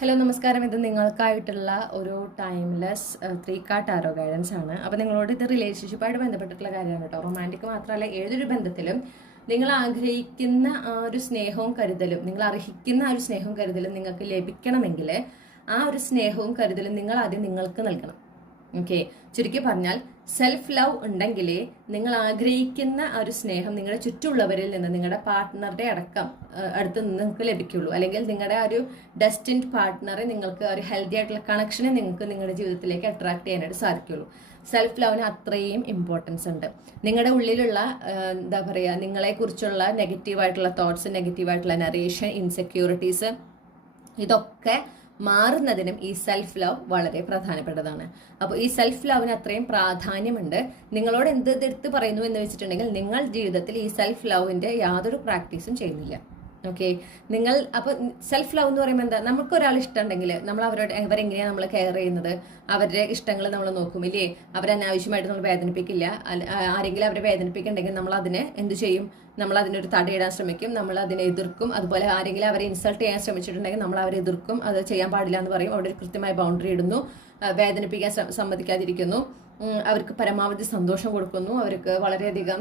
Hello നമസ്കാരം. ഇത് നിങ്ങൾക്കായിട്ടുള്ള ഒരു ടൈംലെസ് 3 കാർഡ് ടാരോ ഗൈഡൻസ് ആണ്. അപ്പോൾ നിങ്ങളോട് ഇത് റിലേഷൻഷിപ്പായിട്ട് ബന്ധപ്പെട്ടിട്ടുള്ള കാര്യമാണ് കേട്ടോ. റൊമാൻറ്റിക് മാത്രമല്ല, ഏതൊരു ബന്ധത്തിലും നിങ്ങൾ ആഗ്രഹിക്കുന്ന ആ ഒരു സ്നേഹവും കരുതലും, നിങ്ങൾ അർഹിക്കുന്ന ആ ഒരു സ്നേഹവും കരുതലും നിങ്ങൾക്ക് ലഭിക്കണമെങ്കിൽ ആ ഒരു സ്നേഹവും കരുതലും നിങ്ങൾ ആദ്യം നിങ്ങൾക്ക് നൽകണം. ഓക്കെ, ചുരുക്കി പറഞ്ഞാൽ സെൽഫ് ലവ് ഉണ്ടെങ്കിലേ നിങ്ങൾ ആഗ്രഹിക്കുന്ന ആ ഒരു സ്നേഹം നിങ്ങളുടെ ചുറ്റുമുള്ളവരിൽ നിന്ന്, നിങ്ങളുടെ പാർട്ട്ണറുടെ അടക്കം അടുത്ത് നിന്ന് നിങ്ങൾക്ക് ലഭിക്കുള്ളൂ. അല്ലെങ്കിൽ നിങ്ങളുടെ ആ ഒരു ഡെസ്റ്റിൻഡ് പാർട്ട്ണറെ നിങ്ങൾക്ക് ഒരു ഹെൽത്തി ആയിട്ടുള്ള കണക്ഷനെ നിങ്ങൾക്ക് നിങ്ങളുടെ ജീവിതത്തിലേക്ക് അട്രാക്ട് ചെയ്യാനായിട്ട് സാധിക്കുള്ളൂ. സെൽഫ് ലവിന് അത്രയും ഇമ്പോർട്ടൻസ് ഉണ്ട്. നിങ്ങളുടെ ഉള്ളിലുള്ള എന്താ പറയുക, നിങ്ങളെക്കുറിച്ചുള്ള നെഗറ്റീവായിട്ടുള്ള തോട്ട്സ്, നെഗറ്റീവായിട്ടുള്ള നറേഷൻ, ഇൻസെക്യൂരിറ്റീസ്, ഇതൊക്കെ മാറുന്നതിനും ഈ സെൽഫ് ലവ് വളരെ പ്രധാനപ്പെട്ടതാണ്. അപ്പോൾ ഈ സെൽഫ് ലവിന് അത്രയും പ്രാധാന്യമുണ്ട്. നിങ്ങളോട് എന്ത് എടുത്ത് പറയുന്നു എന്ന് വെച്ചിട്ടുണ്ടെങ്കിൽ, നിങ്ങൾ ജീവിതത്തിൽ ഈ സെൽഫ് ലവിന്റെ യാതൊരു പ്രാക്ടീസും ചെയ്യുന്നില്ല. ഓക്കെ, നിങ്ങൾ അപ്പോൾ സെൽഫ് ലവ് എന്ന് പറയുമ്പോൾ എന്താ, നമുക്ക് ഒരാൾ ഇഷ്ടമുണ്ടെങ്കിൽ നമ്മൾ അവരെങ്ങനെയാണ് നമ്മൾ കെയർ ചെയ്യുന്നത്, അവരുടെ ഇഷ്ടങ്ങൾ നമ്മൾ നോക്കും ഇല്ലേ, അവരെ അനാവശ്യമായിട്ട് നമ്മൾ വേദനിപ്പിക്കില്ല. ആരെങ്കിലും അവരെ വേദനിപ്പിക്കുന്നുണ്ടെങ്കിൽ നമ്മൾ അതിനെ എന്ത് ചെയ്യും, നമ്മൾ അതിനൊരു തടയിടാൻ ശ്രമിക്കും, നമ്മൾ അതിനെ എതിർക്കും. അതുപോലെ ആരെങ്കിലും അവരെ ഇൻസൾട്ട് ചെയ്യാൻ ശ്രമിച്ചിട്ടുണ്ടെങ്കിൽ നമ്മൾ അവരെ എതിർക്കും, അത് ചെയ്യാൻ പാടില്ല എന്ന് പറയും. അവിടെ ഒരു കൃത്യമായ ബൗണ്ടറി ഇടുന്നു, വേദനിപ്പിക്കാൻ സമ്മതിക്കാതിരിക്കുന്നു, അവർക്ക് പരമാവധി സന്തോഷം കൊടുക്കുന്നു, അവർക്ക് വളരെയധികം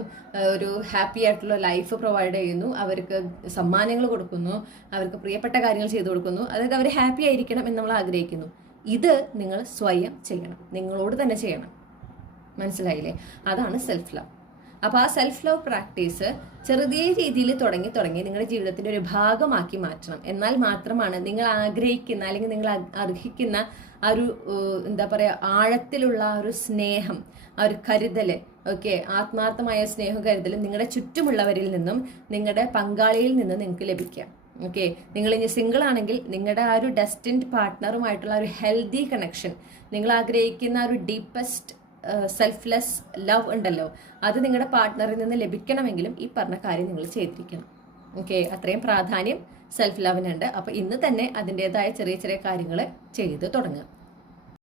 ഒരു ഹാപ്പി ആയിട്ടുള്ള ലൈഫ് പ്രൊവൈഡ് ചെയ്യുന്നു, അവർക്ക് സമ്മാനങ്ങൾ കൊടുക്കുന്നു, അവർക്ക് പ്രിയപ്പെട്ട കാര്യങ്ങൾ ചെയ്തു കൊടുക്കുന്നു. അതായത് അവർ ഹാപ്പി ആയിരിക്കണം എന്ന് നമ്മൾ ആഗ്രഹിക്കുന്നു. ഇത് നിങ്ങൾ സ്വയം ചെയ്യണം, നിങ്ങളോട് തന്നെ ചെയ്യണം. മനസ്സിലായില്ലേ? അതാണ് സെൽഫ് ലവ്. അപ്പോൾ ആ സെൽഫ് ലവ് പ്രാക്ടീസ് ചെറിയ രീതിയിൽ തുടങ്ങി നിങ്ങളുടെ ജീവിതത്തിന്റെ ഒരു ഭാഗമാക്കി മാറ്റണം. എന്നാൽ മാത്രമാണ് നിങ്ങൾ ആഗ്രഹിക്കുന്ന അല്ലെങ്കിൽ നിങ്ങൾ അർഹിക്കുന്ന ആ ഒരു എന്താ പറയുക, ആഴത്തിലുള്ള ആ ഒരു സ്നേഹം, ആ ഒരു കരുതല്, ഓക്കെ, ആത്മാർത്ഥമായ സ്നേഹം കരുതലും നിങ്ങളുടെ ചുറ്റുമുള്ളവരിൽ നിന്നും, നിങ്ങളുടെ പങ്കാളിയിൽ നിന്നും നിങ്ങൾക്ക് ലഭിക്കാം. ഓക്കെ, നിങ്ങൾ ഇനി സിംഗിൾ ആണെങ്കിൽ നിങ്ങളുടെ ആ ഒരു ഡെസ്റ്റിൻഡ് പാർട്ട്ണറുമായിട്ടുള്ള ഒരു ഹെൽത്തി കണക്ഷൻ, നിങ്ങൾ ആഗ്രഹിക്കുന്ന ആ ഒരു ഡീപ്പസ്റ്റ് സെൽഫ്ലെസ് ലവ് ഉണ്ടല്ലോ, അത് നിങ്ങളുടെ പാർട്ട്ണറിൽ നിന്ന് ലഭിക്കണമെങ്കിലും ഈ പറഞ്ഞ കാര്യം നിങ്ങൾ ചെയ്തിരിക്കണം. ഓക്കെ, അത്രയും പ്രാധാന്യം സെൽഫ് ലവിനുണ്ട്. അപ്പോൾ ഇന്ന് തന്നെ അതിൻ്റെതായ ചെറിയ ചെറിയ കാര്യങ്ങൾ ചെയ്ത് തുടങ്ങുക.